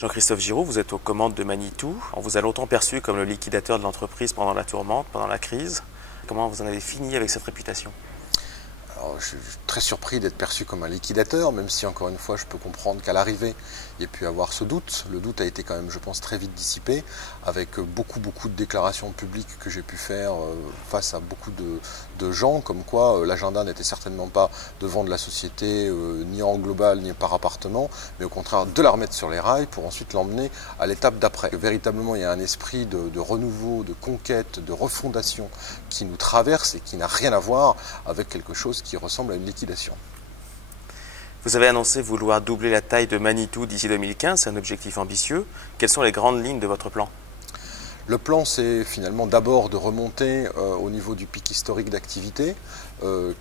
Jean-Christophe Giraud, vous êtes aux commandes de Manitou. On vous a longtemps perçu comme le liquidateur de l'entreprise pendant la tourmente, pendant la crise. Comment vous en avez fini avec cette réputation? Alors, je suis très surpris d'être perçu comme un liquidateur, même si encore une fois je peux comprendre qu'à l'arrivée il y ait pu avoir ce doute. Le doute a été quand même, je pense, très vite dissipé, avec beaucoup de déclarations publiques que j'ai pu faire face à beaucoup de gens, comme quoi l'agenda n'était certainement pas de vendre la société ni en global ni par appartement, mais au contraire de la remettre sur les rails pour ensuite l'emmener à l'étape d'après. Véritablement il y a un esprit de renouveau, de conquête, de refondation qui nous traverse et qui n'a rien à voir avec quelque chose qui ressemble à une liquidation. Vous avez annoncé vouloir doubler la taille de Manitou d'ici 2015, c'est un objectif ambitieux. Quelles sont les grandes lignes de votre plan? Le plan, c'est finalement d'abord de remonter au niveau du pic historique d'activité,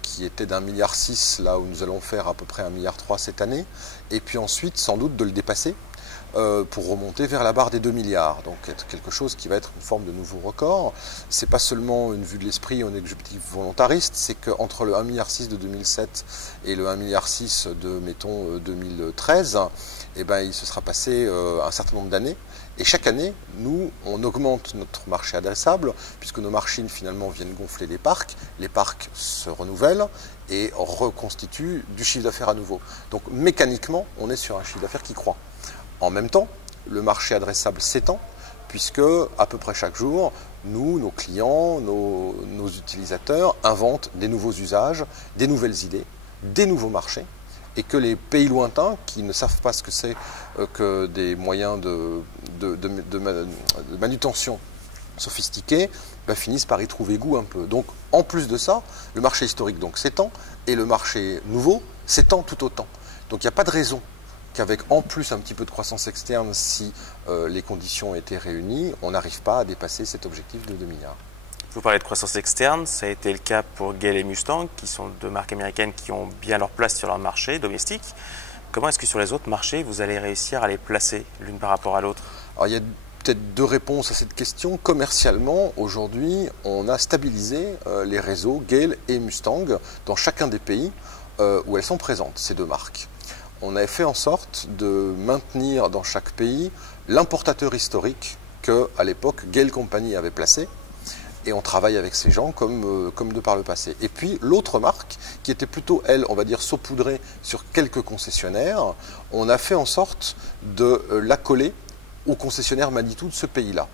qui était d'1,6 milliard, là où nous allons faire à peu près 1,3 milliard cette année, et puis ensuite sans doute de le dépasser, pour remonter vers la barre des 2 milliards, donc être quelque chose qui va être une forme de nouveau record. C'est pas seulement une vue de l'esprit, un objectif volontariste, c'est qu'entre le 1,6 milliard de 2007 et le 1,6 milliard de, mettons, 2013, eh ben, il se sera passé un certain nombre d'années. Et chaque année, nous, on augmente notre marché adressable, puisque nos machines finalement viennent gonfler les parcs se renouvellent et reconstituent du chiffre d'affaires à nouveau. Donc mécaniquement, on est sur un chiffre d'affaires qui croît. En même temps, le marché adressable s'étend, puisque à peu près chaque jour, nous, nos clients, nos utilisateurs inventent des nouveaux usages, des nouvelles idées, des nouveaux marchés, et que les pays lointains, qui ne savent pas ce que c'est que des moyens de manutention sophistiqués, finissent par y trouver goût un peu. Donc en plus de ça, le marché historique donc s'étend, et le marché nouveau s'étend tout autant. Donc il n'y a pas de raison qu'avec en plus un petit peu de croissance externe, si les conditions étaient réunies, on n'arrive pas à dépasser cet objectif de 2 milliards. Vous parlez de croissance externe, ça a été le cas pour Gale et Mustang, qui sont deux marques américaines qui ont bien leur place sur leur marché domestique. Comment est-ce que sur les autres marchés, vous allez réussir à les placer l'une par rapport à l'autre? Alors il y a peut-être deux réponses à cette question. Commercialement, aujourd'hui, on a stabilisé les réseaux Gale et Mustang dans chacun des pays où elles sont présentes, ces deux marques. On avait fait en sorte de maintenir dans chaque pays l'importateur historique que, à l'époque, Gale Company avait placé. Et on travaille avec ces gens comme de par le passé. Et puis l'autre marque, qui était plutôt, elle, on va dire, saupoudrée sur quelques concessionnaires, on a fait en sorte de l'accoler aux concessionnaires Manitou de ce pays-là.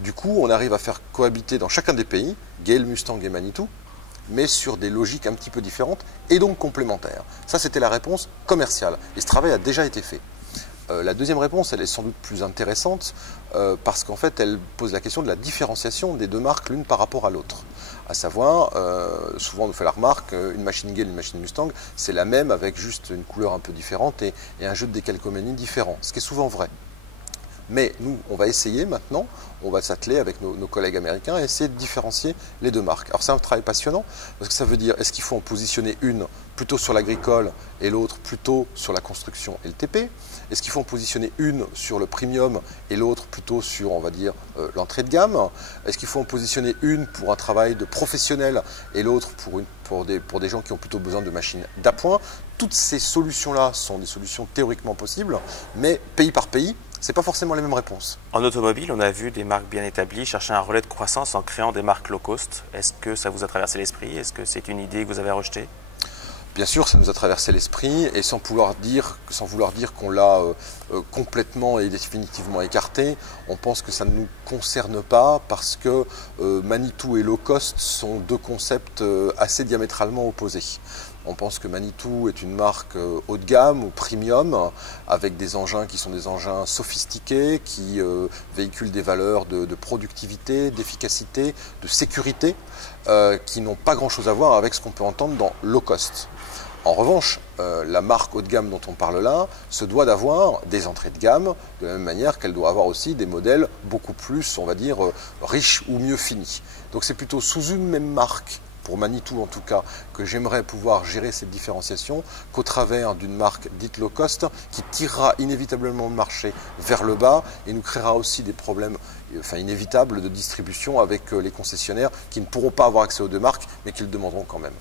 Du coup, on arrive à faire cohabiter dans chacun des pays, Gale, Mustang et Manitou, mais sur des logiques un petit peu différentes et donc complémentaires. Ça, c'était la réponse commerciale. Et ce travail a déjà été fait. La deuxième réponse, elle est sans doute plus intéressante parce qu'en fait, elle pose la question de la différenciation des deux marques l'une par rapport à l'autre. À savoir, souvent on nous fait la remarque, une machine Gale, une machine Mustang, c'est la même avec juste une couleur un peu différente et un jeu de décalcomanie différent, ce qui est souvent vrai. Mais nous, on va essayer maintenant, on va s'atteler avec nos collègues américains à essayer de différencier les deux marques. Alors c'est un travail passionnant, parce que ça veut dire, est-ce qu'il faut en positionner une plutôt sur l'agricole et l'autre plutôt sur la construction et le TP? Est-ce qu'il faut en positionner une sur le premium et l'autre plutôt sur, on va dire, l'entrée de gamme? Est-ce qu'il faut en positionner une pour un travail de professionnel et l'autre pour des gens qui ont plutôt besoin de machines d'appoint? Toutes ces solutions-là sont des solutions théoriquement possibles, mais pays par pays, ce n'est pas forcément les mêmes réponses. En automobile, on a vu des marques bien établies chercher un relais de croissance en créant des marques low cost. Est-ce que ça vous a traversé l'esprit? Est-ce que c'est une idée que vous avez rejetée? Bien sûr, ça nous a traversé l'esprit et sans vouloir dire qu'on l'a complètement et définitivement écarté, on pense que ça ne nous concerne pas parce que Manitou et low cost sont deux concepts assez diamétralement opposés. On pense que Manitou est une marque haut de gamme ou premium avec des engins qui sont des engins sophistiqués, qui véhiculent des valeurs de productivité, d'efficacité, de sécurité, qui n'ont pas grand-chose à voir avec ce qu'on peut entendre dans low cost. En revanche, la marque haut de gamme dont on parle là se doit d'avoir des entrées de gamme, de la même manière qu'elle doit avoir aussi des modèles beaucoup plus, on va dire, riches ou mieux finis. Donc c'est plutôt sous une même marque, pour Manitou en tout cas, que j'aimerais pouvoir gérer cette différenciation qu'au travers d'une marque dite low cost qui tirera inévitablement le marché vers le bas et nous créera aussi des problèmes inévitables de distribution avec les concessionnaires qui ne pourront pas avoir accès aux deux marques mais qui le demanderont quand même.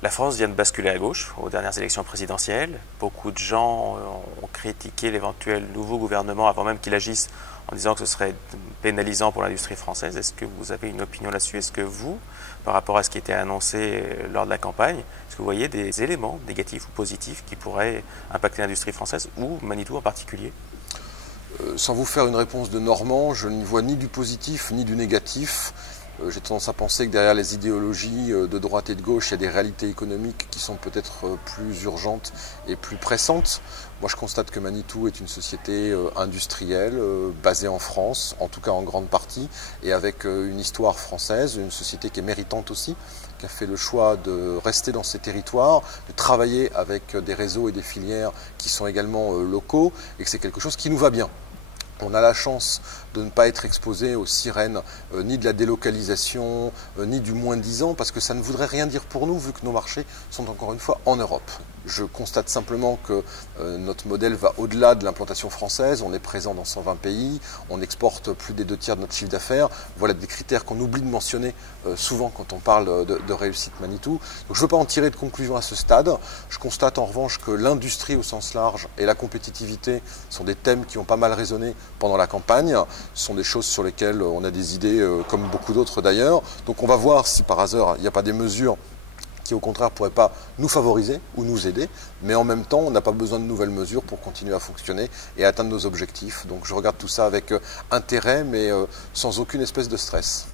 La France vient de basculer à gauche aux dernières élections présidentielles. Beaucoup de gens ont critiqué l'éventuel nouveau gouvernement avant même qu'il agisse en disant que ce serait pénalisant pour l'industrie française. Est-ce que vous avez une opinion là-dessus? Est-ce que vous, par rapport à ce qui était annoncé lors de la campagne, est-ce que vous voyez des éléments négatifs ou positifs qui pourraient impacter l'industrie française ou Manitou en particulier? Sans vous faire une réponse de Normand, je n'y vois ni du positif ni du négatif. J'ai tendance à penser que derrière les idéologies de droite et de gauche, il y a des réalités économiques qui sont peut-être plus urgentes et plus pressantes. Moi, je constate que Manitou est une société industrielle, basée en France, en tout cas en grande partie, et avec une histoire française, une société qui est méritante aussi, qui a fait le choix de rester dans ces territoires, de travailler avec des réseaux et des filières qui sont également locaux, et que c'est quelque chose qui nous va bien. On a la chance de ne pas être exposé aux sirènes ni de la délocalisation, ni du moins 10 ans, parce que ça ne voudrait rien dire pour nous, vu que nos marchés sont encore une fois en Europe. Je constate simplement que notre modèle va au-delà de l'implantation française. On est présent dans 120 pays, on exporte plus des 2/3 de notre chiffre d'affaires. Voilà des critères qu'on oublie de mentionner souvent quand on parle de réussite Manitou. Donc je ne veux pas en tirer de conclusion à ce stade. Je constate en revanche que l'industrie au sens large et la compétitivité sont des thèmes qui ont pas mal résonné pendant la campagne. Ce sont des choses sur lesquelles on a des idées, comme beaucoup d'autres d'ailleurs. Donc on va voir si par hasard il n'y a pas des mesures qui au contraire ne pourraient pas nous favoriser ou nous aider, mais en même temps on n'a pas besoin de nouvelles mesures pour continuer à fonctionner et atteindre nos objectifs. Donc je regarde tout ça avec intérêt, mais sans aucune espèce de stress.